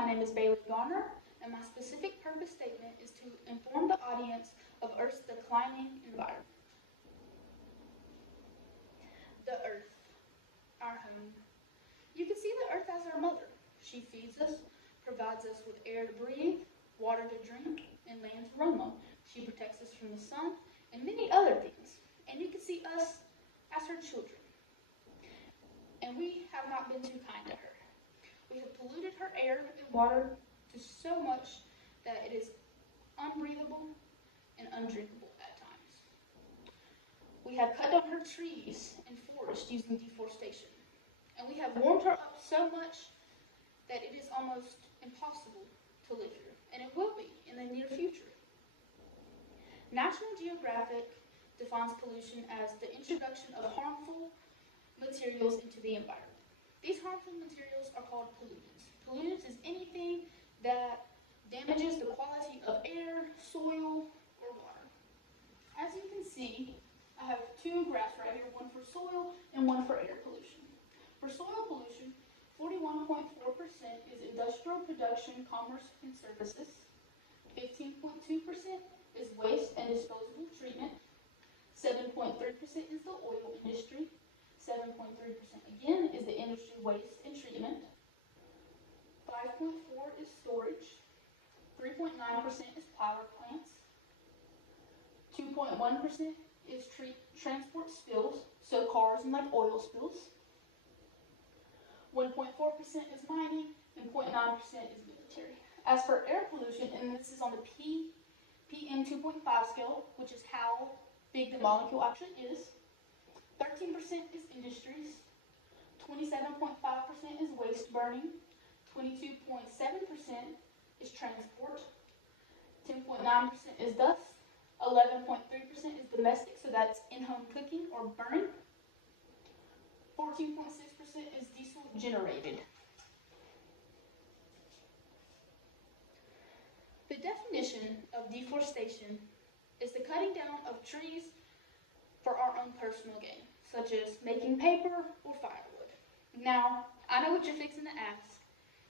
my name is Bayleighgarner, and my specific purpose statement is to inform the audience of Earth's declining environment. The Earth, our home. You can see the Earth as our mother. She feeds us, provides us with air to breathe, water to drink, and land to roam on. She protects us from the sun and many other things. And you can see us as her children. And we have not been too kind to her. We have polluted her air and water to so much that it is unbreathable and undrinkable at times. We have cut down her trees and forests using deforestation. And we have warmed her up so much that it is almost impossible to live here. And it will be in the near future. National Geographic defines pollution as the introduction of harmful materials into the environment. These harmful materials are called pollutants. Pollutants is anything that damages the quality of air, soil, or water. As you can see, I have two graphs right here, one for soil and one for air pollution. For soil pollution, 41.4% is industrial production, commerce, and services. 15.2% is waste and disposable treatment. 7.3% is the oil industry. 7.3% again is the industry waste and treatment. 5.4% is storage. 3.9% is power plants. 2.1% is transport spills, so cars and like oil spills. 1.4% is mining, and 0.9% is military. As for air pollution, and this is on the PM 2.5 scale, which is how big the molecule actually is, 13% is industries, 27.5% is waste burning, 22.7% is transport, 10.9% is dust, 11.3% is domestic, so that's in-home cooking or burning, 14.6% is diesel generated. The definition of deforestation is the cutting down of trees for our own personal gain, such as making paper or firewood. Now, I know what you're fixing to ask.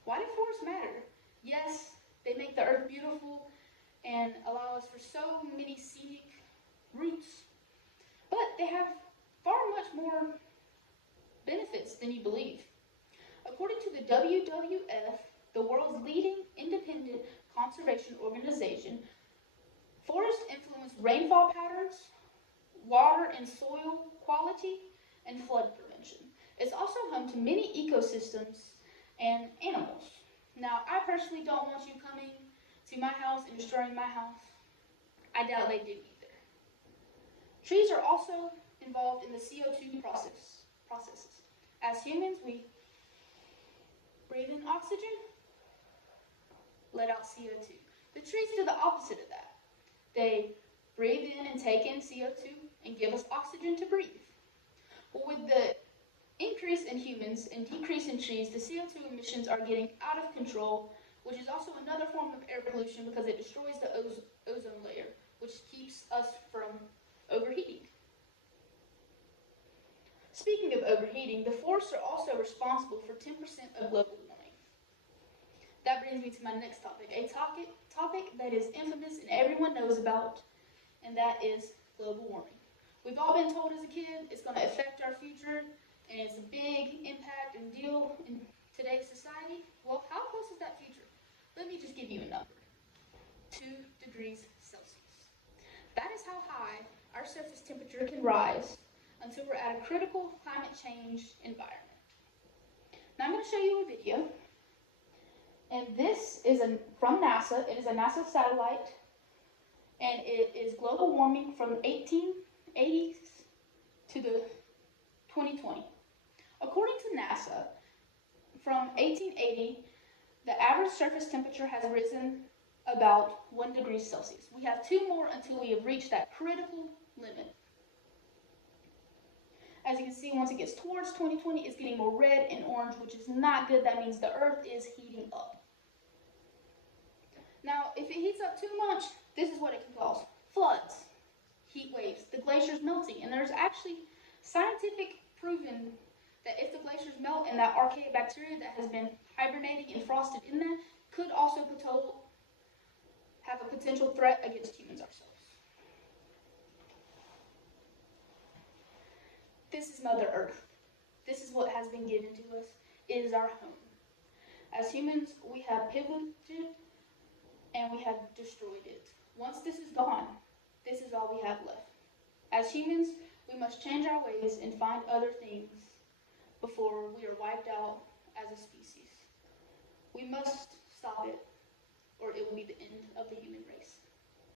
Why do forests matter? Yes, they make the earth beautiful and allow us for so many scenic routes, but they have far much more benefits than you believe. According to the WWF, the world's leading independent conservation organization, forests influence rainfall patterns, water and soil quality, and flood prevention. It's also home to many ecosystems and animals. Now, I personally don't want you coming to my house and destroying my house. I doubt they do either. Trees are also involved in the CO2 processes. As humans, we breathe in oxygen, let out CO2. The trees do the opposite of that. They breathe in and take in CO2 and give us oxygen to breathe. But with the increase in humans and decrease in trees, the CO2 emissions are getting out of control, which is also another form of air pollution because it destroys the ozone layer, which keeps us from overheating. Speaking of overheating, the forests are also responsible for 10% of global warming. That brings me to my next topic, a topic that is infamous and everyone knows about, and that is global warming. We've all been told as a kid it's going to affect our future, and it's a big impact and deal in today's society. Well, how close is that future? Let me just give you a number. 2 degrees Celsius. That is how high our surface temperature can rise until we're at a critical climate change environment. Now I'm going to show you a video. And this is from NASA. It is a NASA satellite. And it is global warming from 1880s to the 2020. According to NASA, from 1880, the average surface temperature has risen about 1 degree Celsius. We have 2 more until we have reached that critical limit. As you can see, once it gets towards 2020, it's getting more red and orange, which is not good. That means the Earth is heating up. Now, if it heats up too much, this is what it can cause. Floods, heat waves, the glaciers melting. And there's actually scientific proven that if the glaciers melt and that archaea bacteria that has been hibernating and frosted in that could also have a potential threat against humans ourselves. This is Mother Earth. This is what has been given to us. It is our home. As humans, we have pillaged it and we have destroyed it. Once this is gone, this is all we have left. As humans, we must change our ways and find other things before we are wiped out as a species. We must stop it, or it will be the end of the human race.